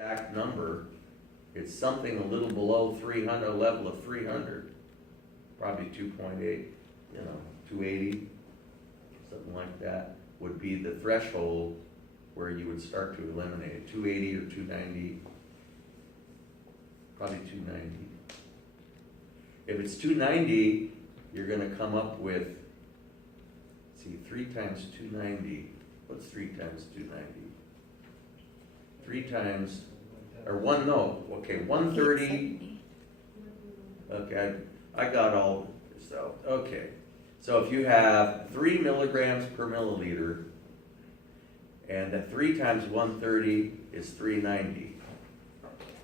exact number, it's something a little below 300, a level of 300, probably 2.8, 280, something like that, would be the threshold where you would start to eliminate it. 280 or 290, probably 290. If it's 290, you're gonna come up with, 3 times 290, what's 3 times 290? 3 times, or 130, okay, I got all this out, okay. So if you have 3 milligrams per milliliter, and that 3 times 130 is 390.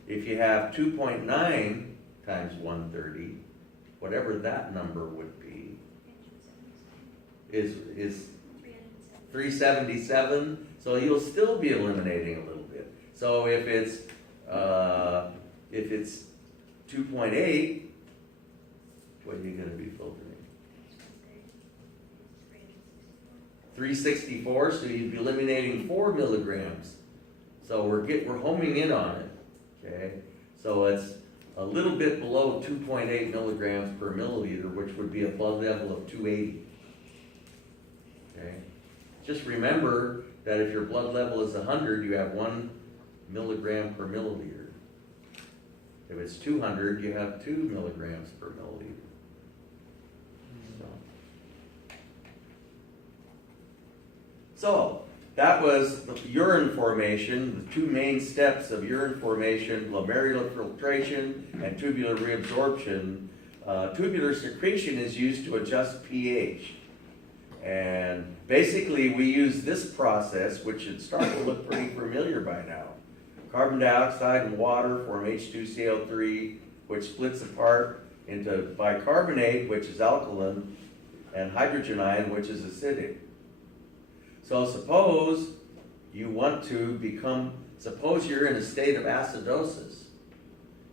If you have 2.9 times 130, whatever that number would be, is 377, so you'll still be eliminating a little bit. So if it's 2.8, what are you going to be filtering? 364, so you'd be eliminating 4 milligrams. So we're homing in on it, okay? So it's a little bit below 2.8 milligrams per milliliter, which would be a blood level of 280. Okay? Just remember that if your blood level is 100, you have 1 milligram per milliliter. If it's 200, you have 2 milligrams per milliliter. So that was the urine formation, the 2 main steps of urine formation: glomerular filtration and tubular reabsorption. Tubular secretion is used to adjust pH. And basically we use this process, which should start to look pretty familiar by now. Carbon dioxide and water form H2CO3, which splits apart into bicarbonate, which is alkaline, and hydrogen ion, which is acidic. So suppose you're in a state of acidosis.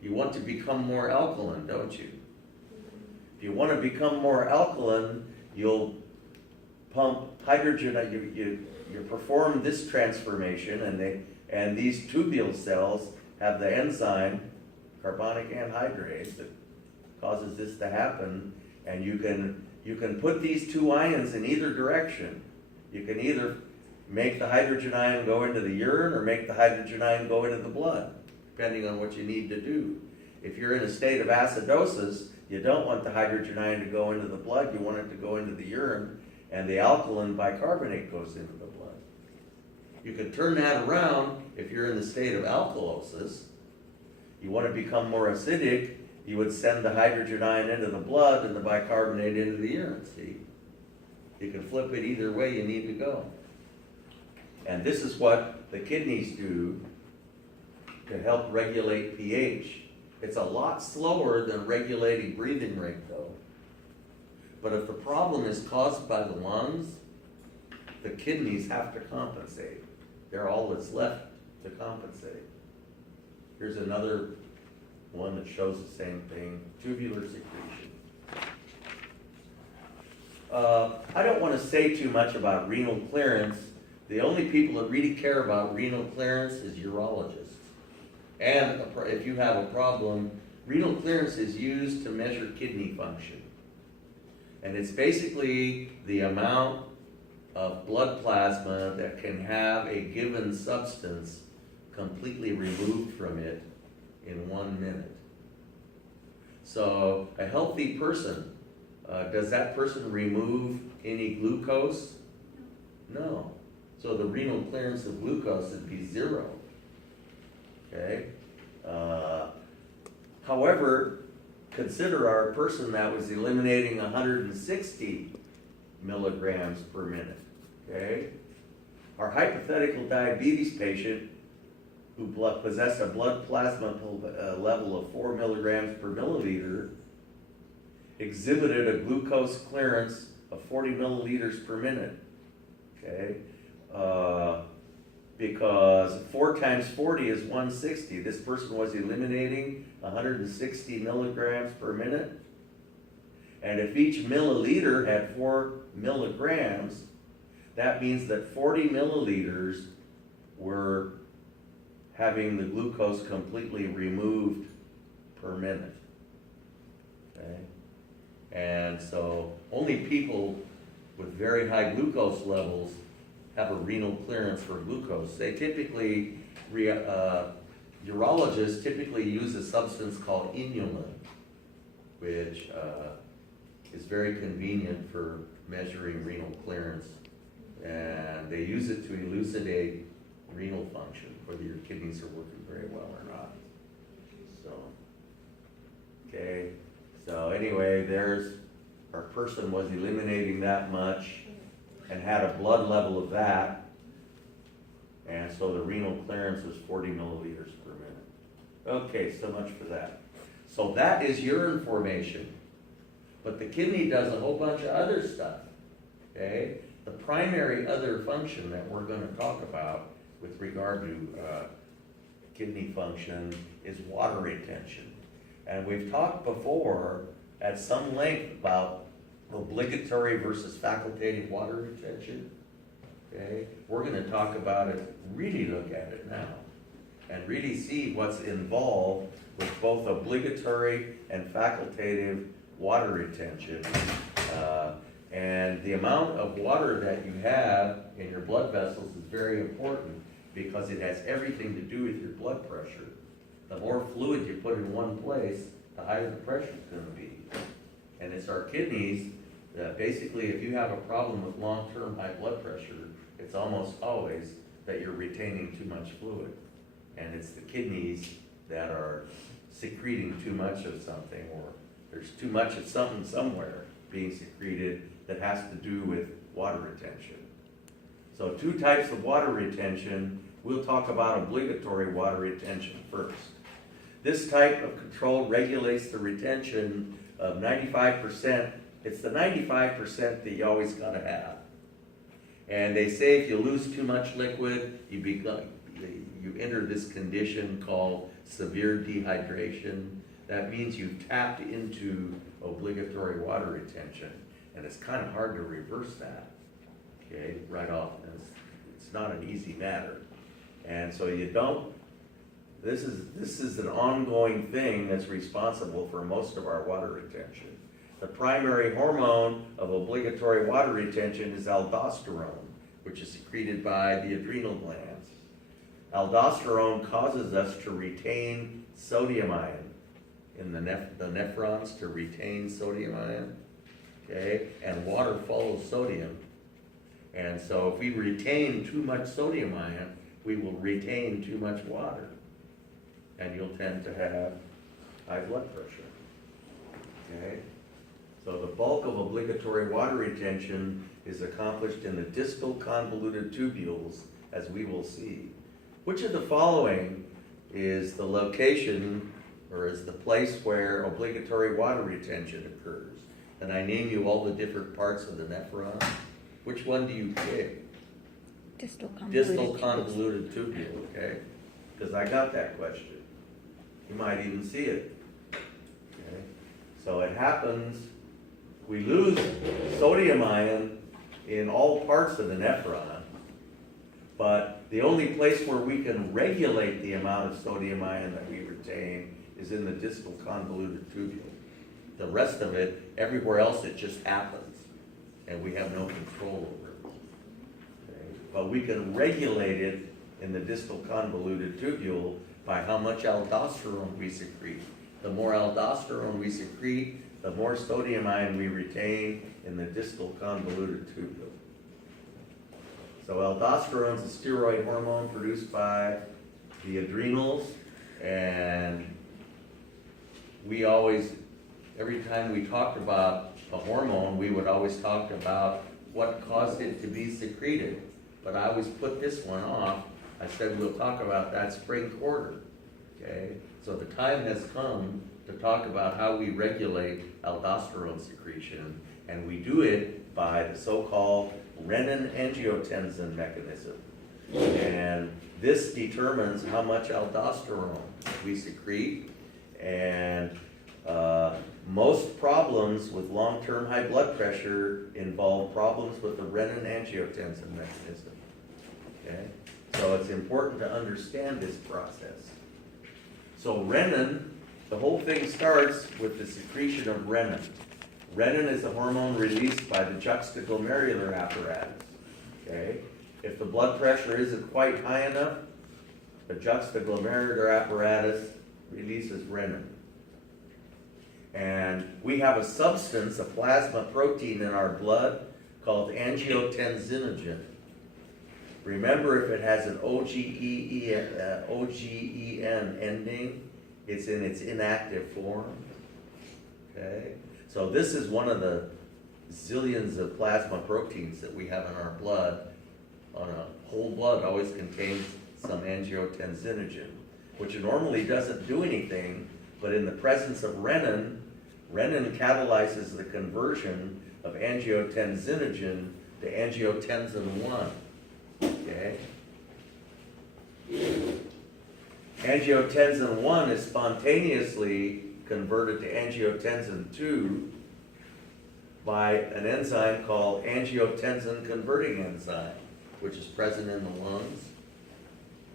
You want to become more alkaline, don't you? If you want to become more alkaline, you'll pump hydrogen, you perform this transformation, and these tubule cells have the enzyme, carbonic anhydrase, that causes this to happen, and you can put these 2 ions in either direction. You can either make the hydrogen ion go into the urine or make the hydrogen ion go into the blood, depending on what you need to do. If you're in a state of acidosis, you don't want the hydrogen ion to go into the blood, you want it to go into the urine, and the alkaline bicarbonate goes into the blood. You can turn that around if you're in the state of alkalosis. You want to become more acidic, you would send the hydrogen ion into the blood and the bicarbonate into the urine, see? You can flip it either way you need to go. And this is what the kidneys do to help regulate pH. It's a lot slower than regulating breathing rate though. But if the problem is caused by the lungs, the kidneys have to compensate. They're all that's left to compensate. Here's another one that shows the same thing: tubular secretion. I don't want to say too much about renal clearance. The only people that really care about renal clearance is urologists. And if you have a problem, renal clearance is used to measure kidney function. And it's basically the amount of blood plasma that can have a given substance completely removed from it in 1 minute. So a healthy person, does that person remove any glucose? No. So the renal clearance of glucose would be 0. Okay? However, consider our person that was eliminating 160 milligrams per minute. Okay? Our hypothetical diabetes patient who possessed a blood plasma level of 4 milligrams per milliliter exhibited a glucose clearance of 40 milliliters per minute. Okay? Because 4 times 40 is 160. This person was eliminating 160 milligrams per minute. And if each milliliter had 4 milligrams, that means that 40 milliliters were having the glucose completely removed per minute. Okay? And so only people with very high glucose levels have a renal clearance for glucose. They typically, urologists typically use a substance called inulin, which is very convenient for measuring renal clearance. And they use it to elucidate renal function, whether your kidneys are working very well or not. So, okay, so anyway, our person was eliminating that much and had a blood level of that, and so the renal clearance was 40 milliliters per minute. Okay, so much for that. So that is urine formation, but the kidney does a whole bunch of other stuff, okay? The primary other function that we're gonna talk about with regard to kidney function is water retention. And we've talked before at some length about obligatory versus facultative water retention. Okay, we're going to talk about it, really look at it now, and really see what's involved with both obligatory and facultative water retention. And the amount of water that you have in your blood vessels is very important because it has everything to do with your blood pressure. The more fluid you put in one place, the higher the pressure is going to be. And it's our kidneys that basically, if you have a problem with long-term high blood pressure, it's almost always that you're retaining too much fluid. And it's the kidneys that are secreting too much of something, or there's too much of something somewhere being secreted that has to do with water retention. So 2 types of water retention. We'll talk about obligatory water retention first. This type of control regulates the retention of 95%. It's the 95% that you always gotta have. And they say if you lose too much liquid, you enter this condition called severe dehydration. That means you've tapped into obligatory water retention. And it's kind of hard to reverse that, okay, right off. It's not an easy matter. And so this is an ongoing thing that's responsible for most of our water retention. The primary hormone of obligatory water retention is aldosterone, which is secreted by the adrenal glands. Aldosterone causes us to retain sodium ion in the nephrons, to retain sodium ion, okay? And water follows sodium. And so if we retain too much sodium ion, we will retain too much water. And you'll tend to have high blood pressure, okay? So the bulk of obligatory water retention is accomplished in the distal convoluted tubules, as we will see. Which of the following is the location, or is the place where obligatory water retention occurs? And I name you all the different parts of the nephron. Which one do you pick? Distal convoluted, Distal convoluted tubule, okay? Because I got that question. You might even see it. Okay? So it happens, we lose sodium ion in all parts of the nephron, but the only place where we can regulate the amount of sodium ion that we retain is in the distal convoluted tubule. The rest of it, everywhere else, it just happens, and we have no control over it. Okay? But we can regulate it in the distal convoluted tubule by how much aldosterone we secrete. The more aldosterone we secrete, the more sodium ion we retain in the distal convoluted tubule. So aldosterone is a steroid hormone produced by the adrenals, and we always, every time we talked about a hormone, we would always talk about what caused it to be secreted. But I always put this one off. I said we'll talk about that spring quarter, okay? So the time has come to talk about how we regulate aldosterone secretion, and we do it by the so-called renin-angiotensin mechanism. And this determines how much aldosterone we secrete, and most problems with long-term high blood pressure involve problems with the renin-angiotensin mechanism. Okay? So it's important to understand this process. So renin, the whole thing starts with the secretion of renin. Renin is a hormone released by the juxtaglomerular apparatus. Okay? If the blood pressure isn't quite high enough, the juxtaglomerular apparatus releases renin. And we have a substance, a plasma protein in our blood called angiotensinogen. Remember, if it has an OGEN ending, it's in its inactive form. Okay? So this is one of the zillions of plasma proteins that we have in our blood. On a whole blood always contains some angiotensinogen, which normally doesn't do anything, but in the presence of renin, renin catalyzes the conversion of angiotensinogen to angiotensin 1. Okay? Angiotensin 1 is spontaneously converted to angiotensin 2 by an enzyme called angiotensin converting enzyme, which is present in the lungs.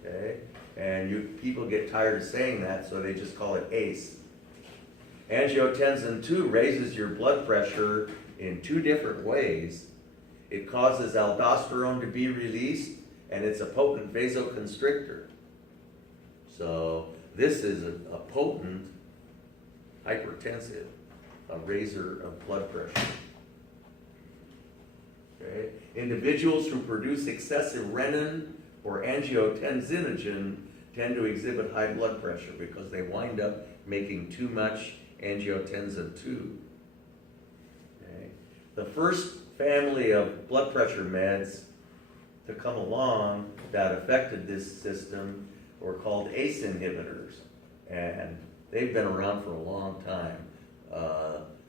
Okay? And people get tired of saying that, so they just call it ACE. Angiotensin 2 raises your blood pressure in two different ways. It causes aldosterone to be released, and it's a potent vasoconstrictor. So this is a potent hypertensive, a raiser of blood pressure. Okay? Individuals who produce excessive renin or angiotensinogen tend to exhibit high blood pressure because they wind up making too much angiotensin 2. Okay? The first family of blood pressure meds to come along that affected this system were called ACE inhibitors, and they've been around for a long time.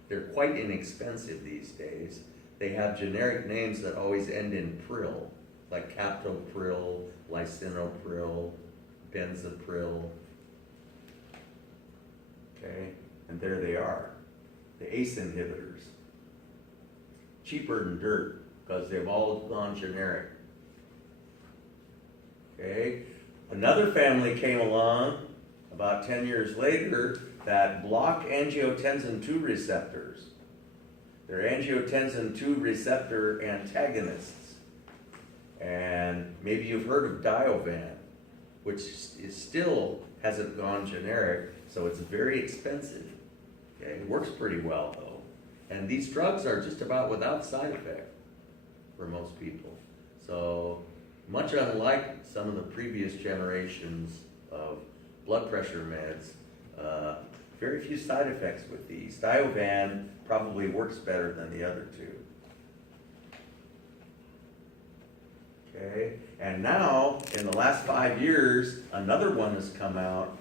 They're quite inexpensive these days. They have generic names that always end in pril, like captopril, lisinopril, benzapril. Okay, and there they are, the ACE inhibitors. Cheaper than dirt, because they've all gone generic. Okay, another family came along about 10 years later that block angiotensin 2 receptors. They're angiotensin 2 receptor antagonists. And maybe you've heard of Diovan, which still hasn't gone generic, so it's very expensive. Okay, it works pretty well though. And these drugs are just about without side effect for most people. So much unlike some of the previous generations of blood pressure meds, very few side effects with these. Diovan probably works better than the other two. Okay, and now in the last 5 years, another one has come out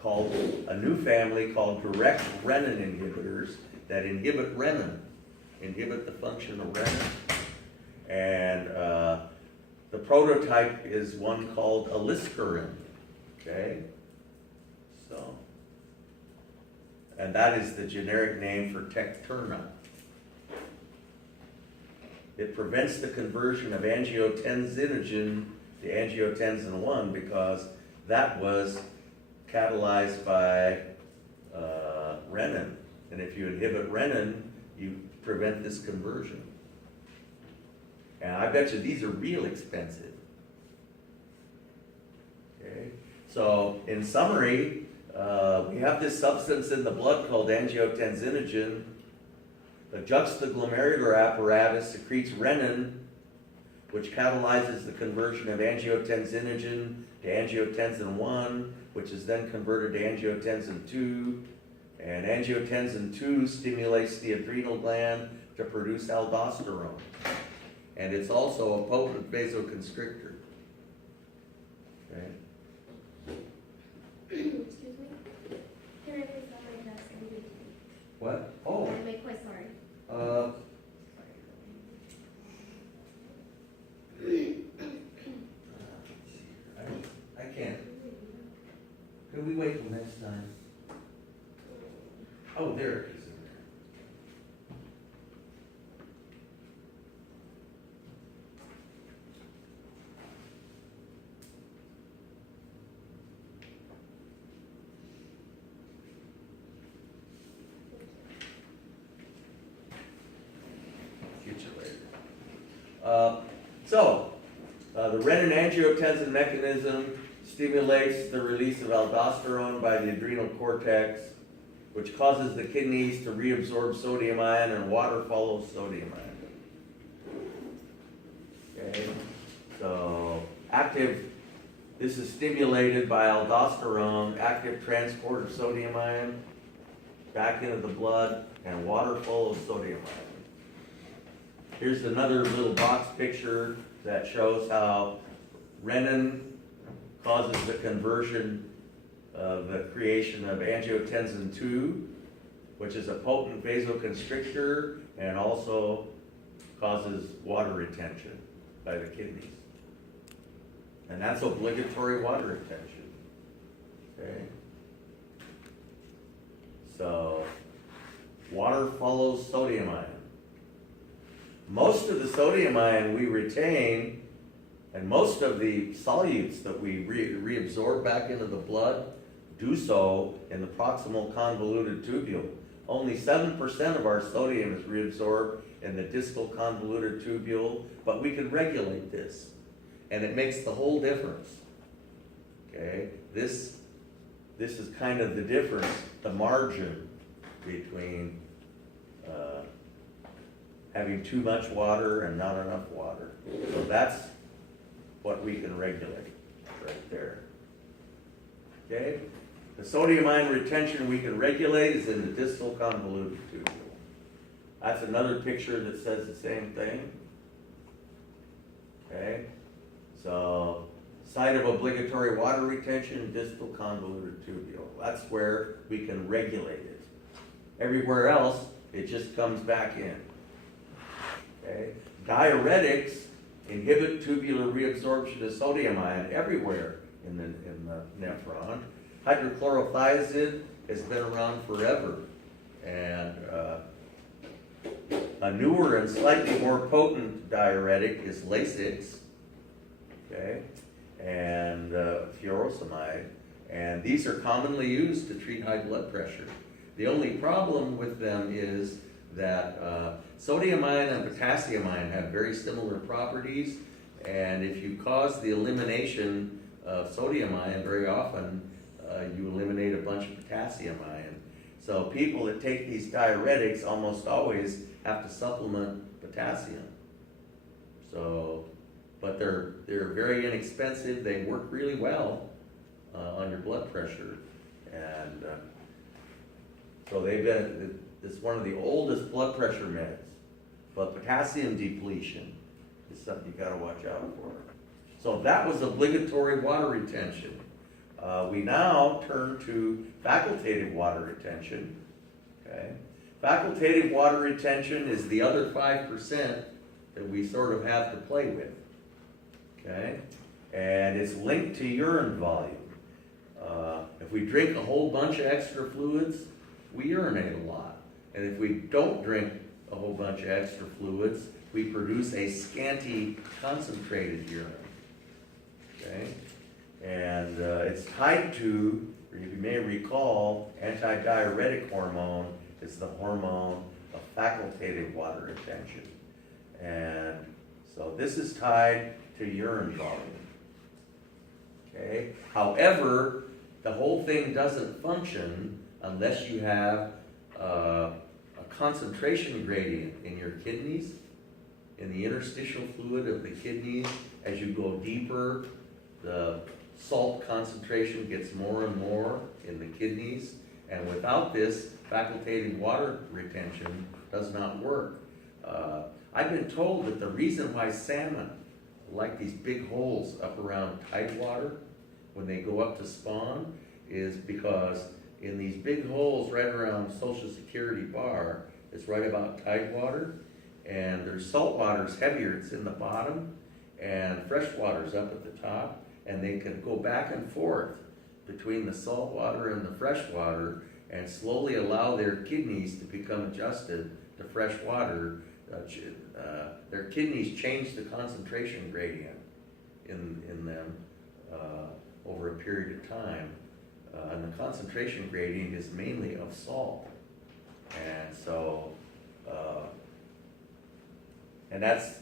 called a new family called direct renin inhibitors that inhibit renin, inhibit the function of renin. And the prototype is one called Aliskiren. Okay, so, and that is the generic name for Tecturna. It prevents the conversion of angiotensinogen to angiotensin 1 because that was catalyzed by renin. And if you inhibit renin, you prevent this conversion. And I bet you these are real expensive. Okay? So, in summary, we have this substance in the blood called angiotensinogen. The juxtaglomerular apparatus secretes renin, which catalyzes the conversion of angiotensinogen to angiotensin 1, which is then converted to angiotensin 2. And angiotensin 2 stimulates the adrenal gland to produce aldosterone. And it's also a potent vasoconstrictor. Okay. Excuse me? Can I please have my desk and leave? What? Oh, I'm quite sorry. I can't. Can we wait till next time? Oh, there it is. The renin-angiotensin mechanism stimulates the release of aldosterone by the adrenal cortex, which causes the kidneys to reabsorb sodium ion, and water follows sodium ion. Okay, so this is stimulated by aldosterone, active transport of sodium ion back into the blood, and water follows sodium ion. Here's another little box picture that shows how renin causes the conversion of the creation of angiotensin II, which is a potent vasoconstrictor and also causes water retention by the kidneys. And that's obligatory water retention. Okay? So, water follows sodium ion. Most of the sodium ion we retain, and most of the solutes that we reabsorb back into the blood, do so in the proximal convoluted tubule. Only 7% of our sodium is reabsorbed in the distal convoluted tubule, but we can regulate this, and it makes the whole difference. Okay, this is kind of the difference, the margin between having too much water and not enough water. So that's what we can regulate right there. Okay? The sodium ion retention we can regulate is in the distal convoluted tubule. That's another picture that says the same thing. Okay? So, site of obligatory water retention, distal convoluted tubule. That's where we can regulate it. Everywhere else, it just comes back in. Okay? Diuretics inhibit tubular reabsorption of sodium ion everywhere in the nephron. Hydrochlorothiazide has been around forever, and a newer and slightly more potent diuretic is Lasix, okay, and furosemide, and these are commonly used to treat high blood pressure. The only problem with them is that sodium ion and potassium ion have very similar properties, and if you cause the elimination of sodium ion, very often you eliminate a bunch of potassium ion. So people that take these diuretics almost always have to supplement potassium. So, but they're very inexpensive. They work really well on your blood pressure, and so they've been. It's one of the oldest blood pressure meds, but potassium depletion is something you got to watch out for. So that was obligatory water retention. We now turn to facultative water retention. Okay, facultative water retention is the other 5% that we sort of have to play with. Okay, and it's linked to urine volume. If we drink a whole bunch of extra fluids, we urinate a lot. And if we don't drink a whole bunch of extra fluids, we produce a scanty concentrated urine. Okay? And it's tied to, or you may recall, antidiuretic hormone is the hormone of facultative water retention. And so this is tied to urine volume. Okay? However, the whole thing doesn't function unless you have a concentration gradient in your kidneys, in the interstitial fluid of the kidneys. As you go deeper, the salt concentration gets more and more in the kidneys, and without this, facultative water retention does not work. I've been told that the reason why salmon like these big holes up around tidewater when they go up to spawn is because in these big holes right around Social Security bar, it's right about tidewater, and there's salt water's heavier, it's in the bottom, and fresh water's up at the top, and they can go back and forth between the salt water and the fresh water and slowly allow their kidneys to become adjusted to fresh water. Their kidneys change the concentration gradient in them over a period of time. And the concentration gradient is mainly of salt. And so, and that's,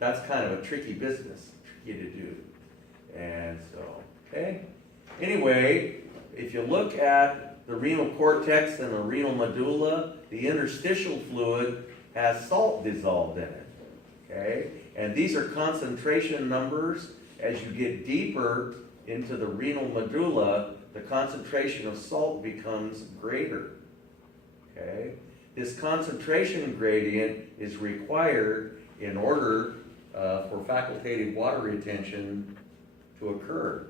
that's kind of a tricky business, tricky to do. And so, okay. Anyway, if you look at the renal cortex and the renal medulla, the interstitial fluid has salt dissolved in it. Okay? And these are concentration numbers. As you get deeper into the renal medulla, the concentration of salt becomes greater. Okay? This concentration gradient is required in order for facultative water retention to occur.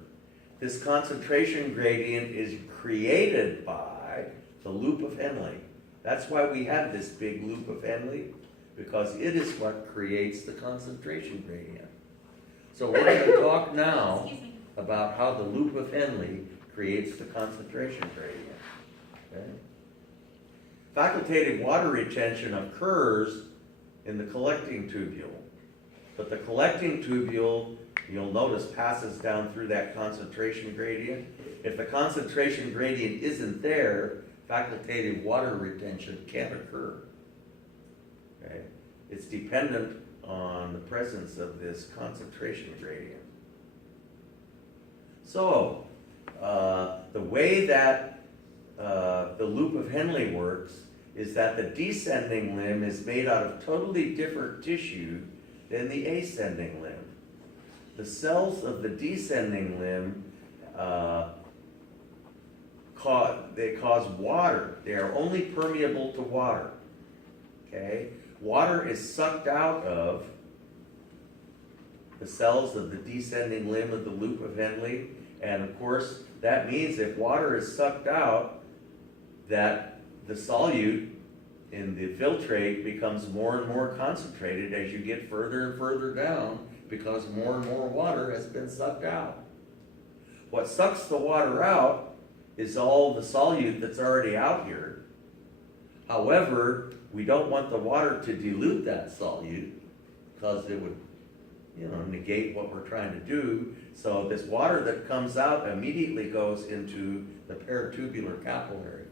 This concentration gradient is created by the loop of Henle. That's why we have this big loop of Henle, because it is what creates the concentration gradient. So we're going to talk now about how the loop of Henle creates the concentration gradient. Okay? Facultative water retention occurs in the collecting tubule, but the collecting tubule, you'll notice, passes down through that concentration gradient. If the concentration gradient isn't there, facultative water retention can't occur. Okay? It's dependent on the presence of this concentration gradient. So, the way that the loop of Henle works is that the descending limb is made out of totally different tissue than the ascending limb. The cells of the descending limb cause water. They are only permeable to water. Okay? Water is sucked out of the cells of the descending limb of the loop of Henle, and of course that means if water is sucked out, that the solute in the filtrate becomes more and more concentrated as you get further and further down, because more and more water has been sucked out. What sucks the water out is all the solute that's already out here. However, we don't want the water to dilute that solute, because it would, negate what we're trying to do. So this water that comes out immediately goes into the peritubular capillary.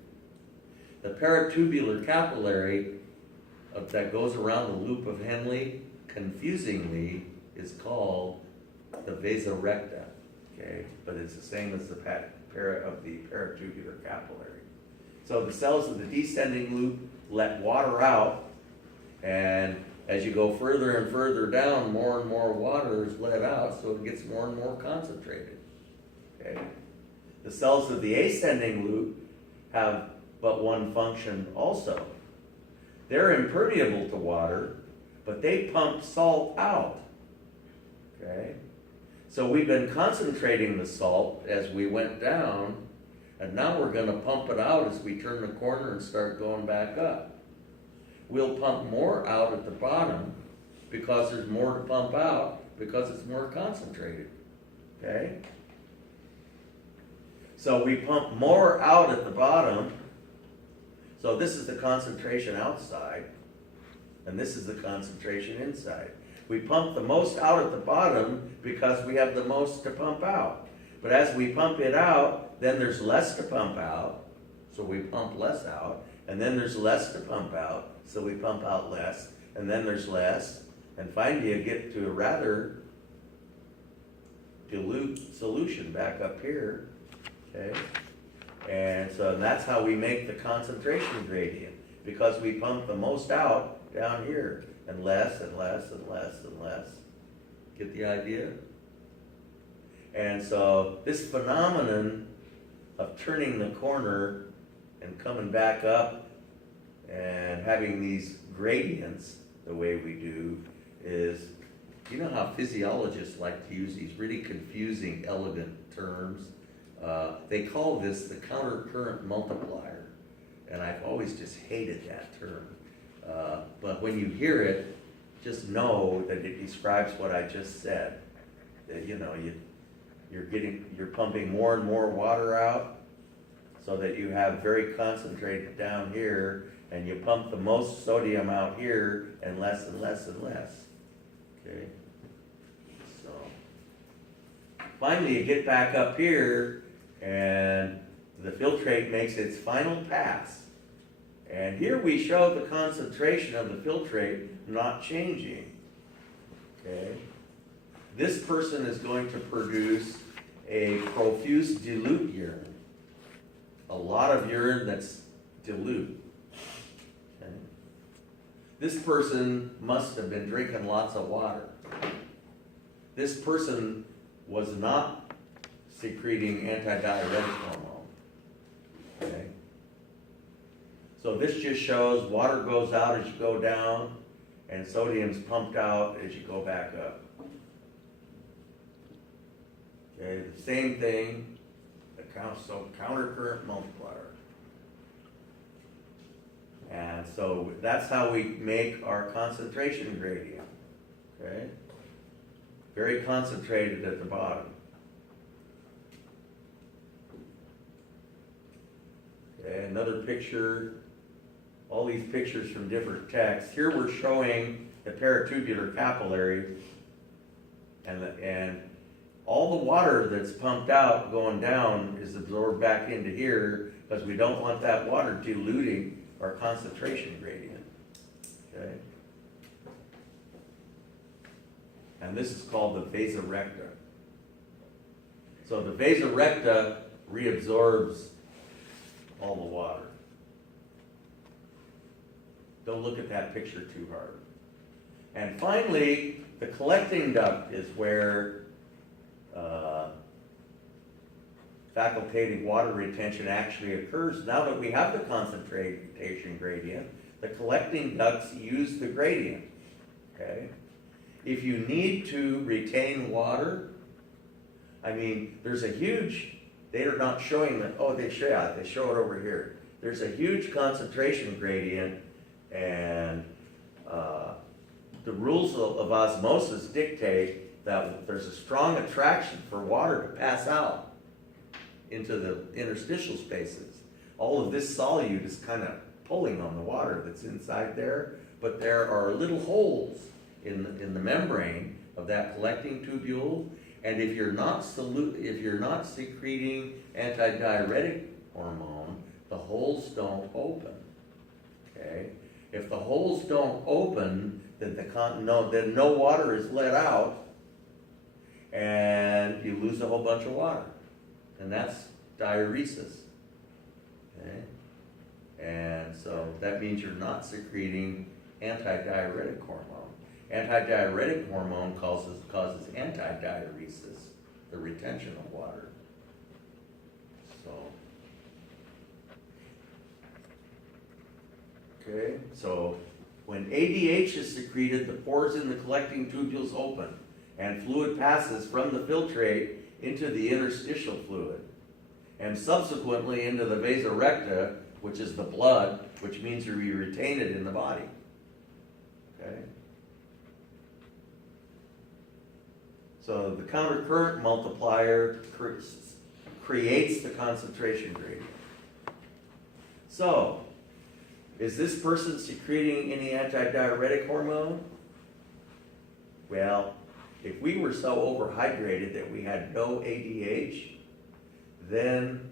The peritubular capillary that goes around the loop of Henle, confusingly, is called the vasa recta. Okay, but it's the same as the of the peritubular capillary. So the cells of the descending loop let water out, and as you go further and further down, more and more water is let out, so it gets more and more concentrated. Okay? The cells of the ascending loop have but one function also. They're impermeable to water, but they pump salt out. Okay? So we've been concentrating the salt as we went down, and now we're going to pump it out as we turn the corner and start going back up. We'll pump more out at the bottom because there's more to pump out, because it's more concentrated. Okay? So we pump more out at the bottom. So this is the concentration outside, and this is the concentration inside. We pump the most out at the bottom because we have the most to pump out. But as we pump it out, then there's less to pump out, so we pump less out. And then there's less to pump out, so we pump out less. And then there's less. And finally you get to a rather dilute solution back up here. Okay? And so that's how we make the concentration gradient, because we pump the most out down here, and less and less and less and less. Get the idea? And so this phenomenon of turning the corner and coming back up and having these gradients the way we do is, you know how physiologists like to use these really confusing, elegant terms? They call this the countercurrent multiplier, and I've always just hated that term. But when you hear it, just know that it describes what I just said. That, you're pumping more and more water out, so that you have very concentrated down here, and you pump the most sodium out here and less and less and less. Okay? So finally you get back up here, and the filtrate makes its final pass. And here we show the concentration of the filtrate not changing. Okay? This person is going to produce a profuse dilute urine. A lot of urine that's dilute. Okay? This person must have been drinking lots of water. This person was not secreting antidiuretic hormone. Okay? So this just shows water goes out as you go down, and sodium's pumped out as you go back up. Okay, the same thing, so countercurrent multiplier. And so that's how we make our concentration gradient, okay? Very concentrated at the bottom. Okay, another picture, all these pictures from different texts. Here we're showing the paratubular capillary, and all the water that's pumped out going down is absorbed back into here because we don't want that water diluting our concentration gradient. Okay? And this is called the vasa recta. So the vasa recta reabsorbs all the water. Don't look at that picture too hard. And finally, the collecting duct is where facultative water retention actually occurs. Now that we have the concentration gradient, the collecting ducts use the gradient. Okay? If you need to retain water, I mean, there's a huge, they're not showing that, oh, they show it over here. There's a huge concentration gradient, and the rules of osmosis dictate that there's a strong attraction for water to pass out into the interstitial spaces. All of this solute is kind of pulling on the water that's inside there, but there are little holes in the membrane of that collecting tubule, and if you're not secreting antidiuretic hormone, the holes don't open. Okay? If the holes don't open, then no water is let out, and you lose a whole bunch of water. And that's diuresis. Okay? And so that means you're not secreting antidiuretic hormone. Antidiuretic hormone causes antidiuresis, the retention of water. So when ADH is secreted, the pores in the collecting tubules open, and fluid passes from the filtrate into the interstitial fluid, and subsequently into the vasa recta, which is the blood, which means you retain it in the body. Okay? So the countercurrent multiplier creates the concentration gradient. So, is this person secreting any antidiuretic hormone? Well, if we were so overhydrated that we had no ADH, then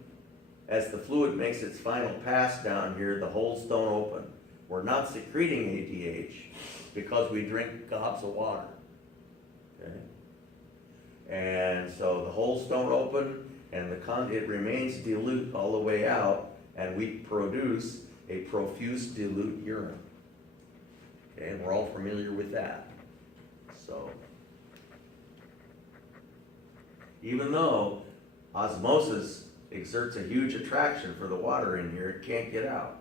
as the fluid makes its final pass down here, the holes don't open. We're not secreting ADH because we drink gobs of water. Okay? And so the holes don't open, and it remains dilute all the way out, and we produce a profuse dilute urine. Okay, and we're all familiar with that. So, even though osmosis exerts a huge attraction for the water in here, it can't get out.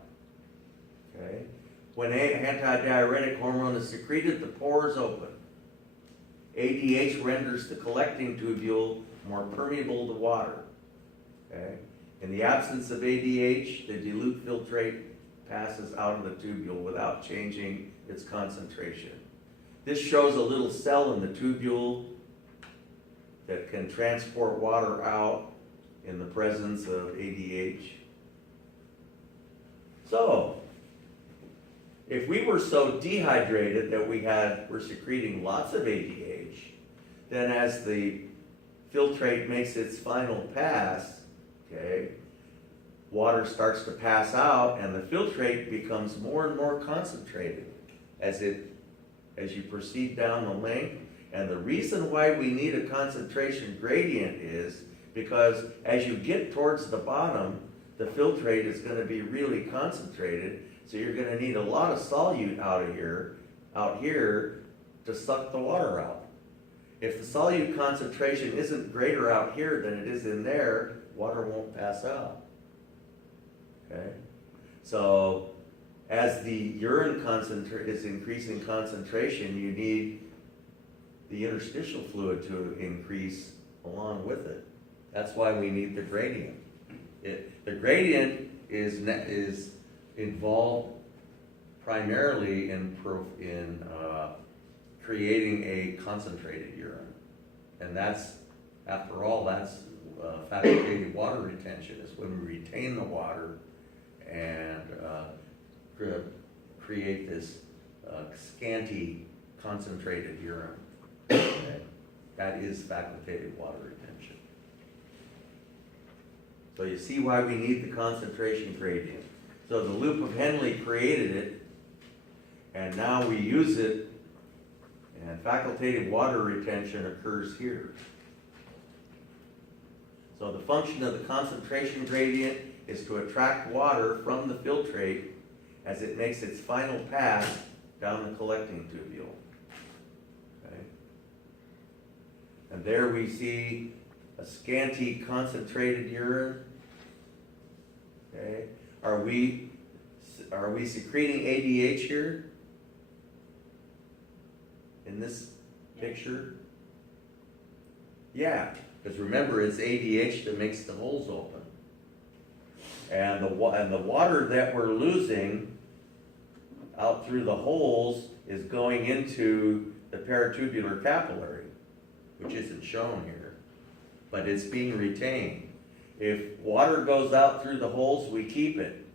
Okay? When antidiuretic hormone is secreted, the pores open. ADH renders the collecting tubule more permeable to water. Okay? In the absence of ADH, the dilute filtrate passes out of the tubule without changing its concentration. This shows a little cell in the tubule that can transport water out in the presence of ADH. So, if we were so dehydrated that we're secreting lots of ADH, then as the filtrate makes its final pass, okay, water starts to pass out, and the filtrate becomes more and more concentrated as you proceed down the length, And the reason why we need a concentration gradient is because as you get towards the bottom, the filtrate is gonna be really concentrated, so you're gonna need a lot of solute out here to suck the water out. If the solute concentration isn't greater out here than it is in there, water won't pass out. Okay? So, as the urine is increasing concentration, you need the interstitial fluid to increase along with it. That's why we need the gradient. The gradient is involved primarily in creating a concentrated urine. And that's, after all, that's facultative water retention, is when we retain the water and create this scanty concentrated urine. Okay? That is facultative water retention. So you see why we need the concentration gradient. So the loop of Henle created it, and now we use it, and facultative water retention occurs here. So the function of the concentration gradient is to attract water from the filtrate as it makes its final pass down the collecting tubule. Okay? And there we see a scanty concentrated urine. Okay? Are we secreting ADH here? In this picture? Yeah, because remember, it's ADH that makes the holes open. And the water that we're losing out through the holes is going into the paratubular capillary, which isn't shown here, but it's being retained. If water goes out through the holes, we keep it.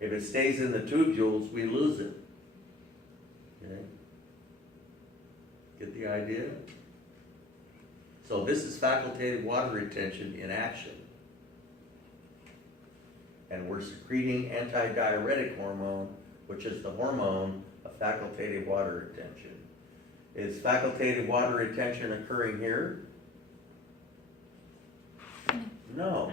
If it stays in the tubules, we lose it. Okay? Get the idea? So this is facultative water retention in action. And we're secreting antidiuretic hormone, which is the hormone of facultative water retention. Is facultative water retention occurring here? No.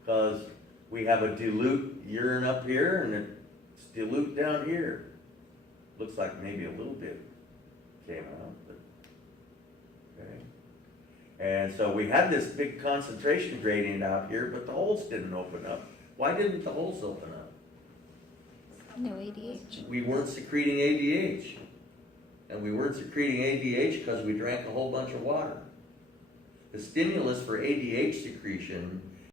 Because we have a dilute urine up here and it's dilute down here. Looks like maybe a little bit came out, but okay. And so we had this big concentration gradient out here, but the holes didn't open up. Why didn't the holes open up? No ADH. We weren't secreting ADH. And we weren't secreting ADH because we drank a whole bunch of water. The stimulus for ADH secretion